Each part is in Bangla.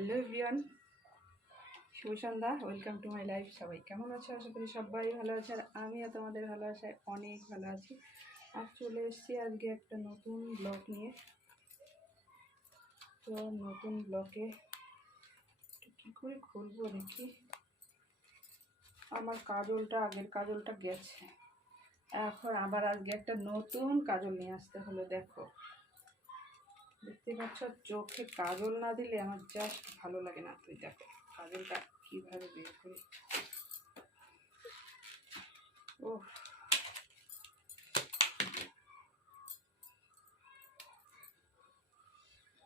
হ্যালো এভরিওয়ান, শুভ সন্ধ্যা। Welcome to my life. সবাই কেমন আছো? আশা করি সবাই ভালো আছে, আর আমিও তোমাদের ভালোবাসায় অনেক ভালো আছি। আর চলে এসেছি আজকে একটা নতুন ব্লগ নিয়ে। তো নতুন ব্লগে কী করে খুলবো দেখি। আমার কাজলটা, আগের কাজলটা গেছে, এখন আবার আজকে একটা নতুন কাজল নিয়ে আসতে হলো। দেখো, দেখতে পাচ্ছ, চোখে কাজল না দিলে আমার জাস্ট ভালো লাগে না। তুই দেখো কাজলটা কীভাবে বের করি। ও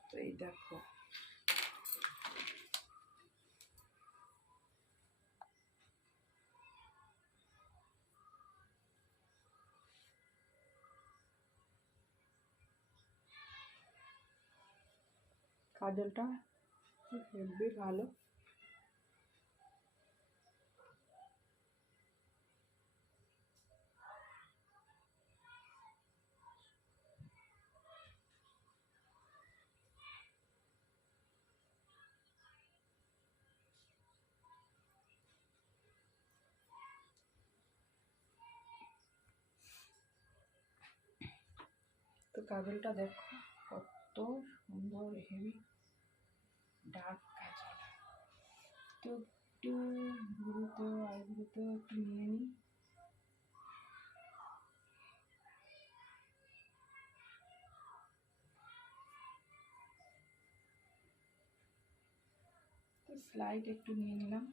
তো এই দেখো, কাজলটা হেব্বি ভালো। তো কাজলটা দেখো কত সুন্দর, হেভি ডার্ক কাজল। তো একটু ভুরুতে, আইব্রোতে একটু নিয়ে নিই। তো স্লাইড একটু নিয়ে নিলাম।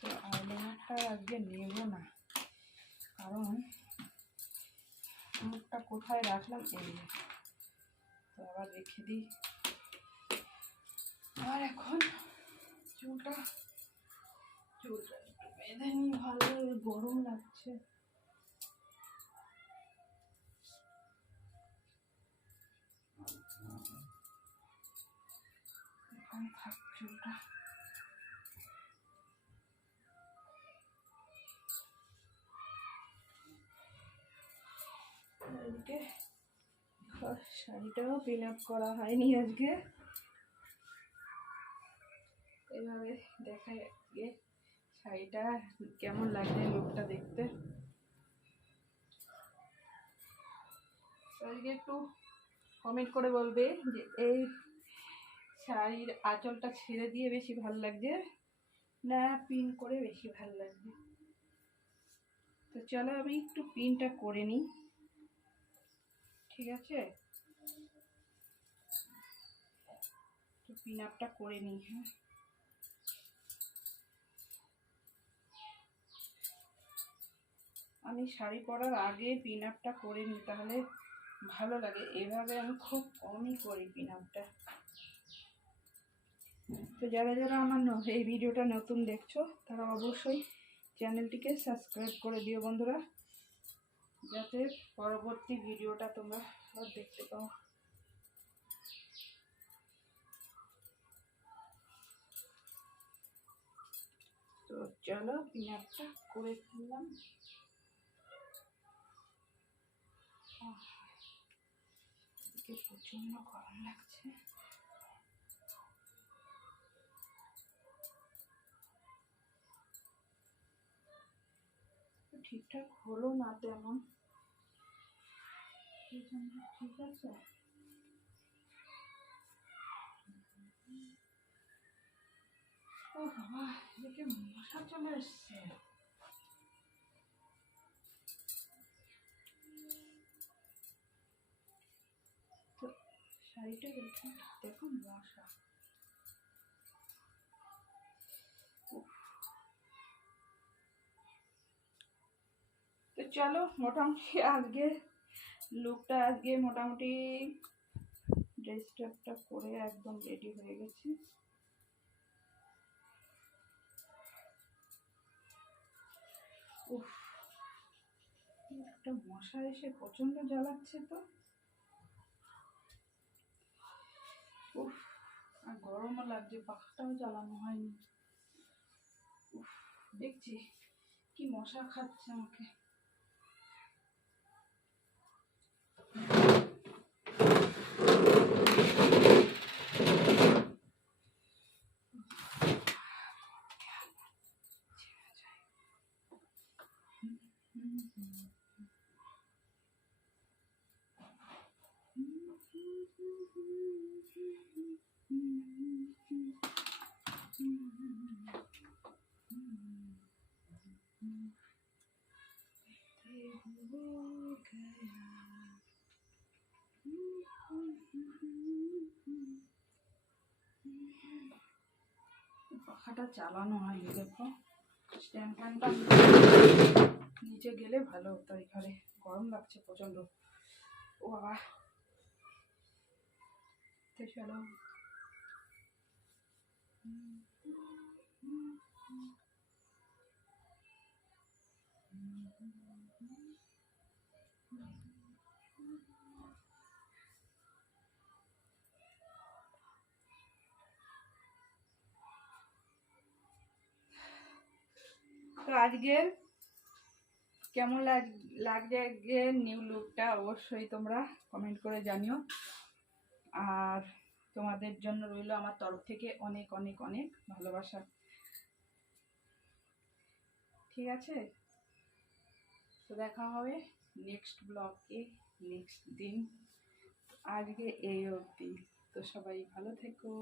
তো আইলাইনারটা আজকে নেব না, কারণ মুখটা কোথায় রাখলাম, এই তো আবার রেখে দিই। আর এখন চুলটা একটু বেঁধে নিই, ভালো গরম লাগছে। এখন থাক চুলটা। আজকে শাড়িটাও পিন আপ করা হয়নি আজকে। এভাবে দেখায় আজকে শাড়িটা কেমন লাগছে, লুকটা দেখতে। আজকে একটু কমেন্ট করে বলবে যে এই শাড়ির আঁচলটা ছেড়ে দিয়ে বেশি ভালো লাগছে না পিন করে বেশি ভালো লাগছে। তো চলো আমি একটু পিনটা করে নিই, ঠিক আছে? তো পিন আপটা করে নিই। হ্যাঁ, আমি শাড়ি পরার আগে পিন আপটা করে নিই, তাহলে ভালো লাগে। এভাবে আমি খুব কমই করি পিন আপটা। তো যারা যারা আমার এই ভিডিওটা নতুন দেখছো, তারা অবশ্যই চ্যানেলটিকে সাবস্ক্রাইব করে দিও বন্ধুরা, যাতে পরবর্তী ভিডিওটা তোমরা দেখতে পাও। তো চলো পিনাটটা করে ফেললাম। এদিকে প্রচন্ড গরম লাগছে। ঠিকঠাক হলো না তেমন, ঠিক আছে। ও বাবা, এদিকে মশা চলে এসছে। তো শাড়িটা দেখে দেখো মশা। তো চলো, মোটামুটি আজকে লুকটা আজকে মোটামুটি ড্রেসটা করে একদম রেডি হয়ে গেছি। উফ, একটা মশা এসে প্রচন্ড জ্বালাচ্ছে। তো উফ, আর গরমও লাগছে, পাখাটাও চালানো হয়নি। উফ, দেখছি কি মশা খাচ্ছে আমাকে। পাখাটা চালানো হয়নি, দেখো স্ট্যান্ড ফ্যানটা নিচে গেলে ভালো হতো। এখানে গরম লাগছে প্রচন্ড। ও বাবা, তো চলো। তো আজকের কেমন লাগছে আজকের নিউ লুকটা অবশ্যই তোমরা কমেন্ট করে জানিও। আর তোমাদের জন্য রইল আমার তরফ থেকে অনেক অনেক অনেক ভালোবাসা। ঠিক আছে, তো দেখা হবে নেক্সট ব্লগে নেক্সট দিন। আজকে এই অবধি, তো সবাই ভালো থেকো।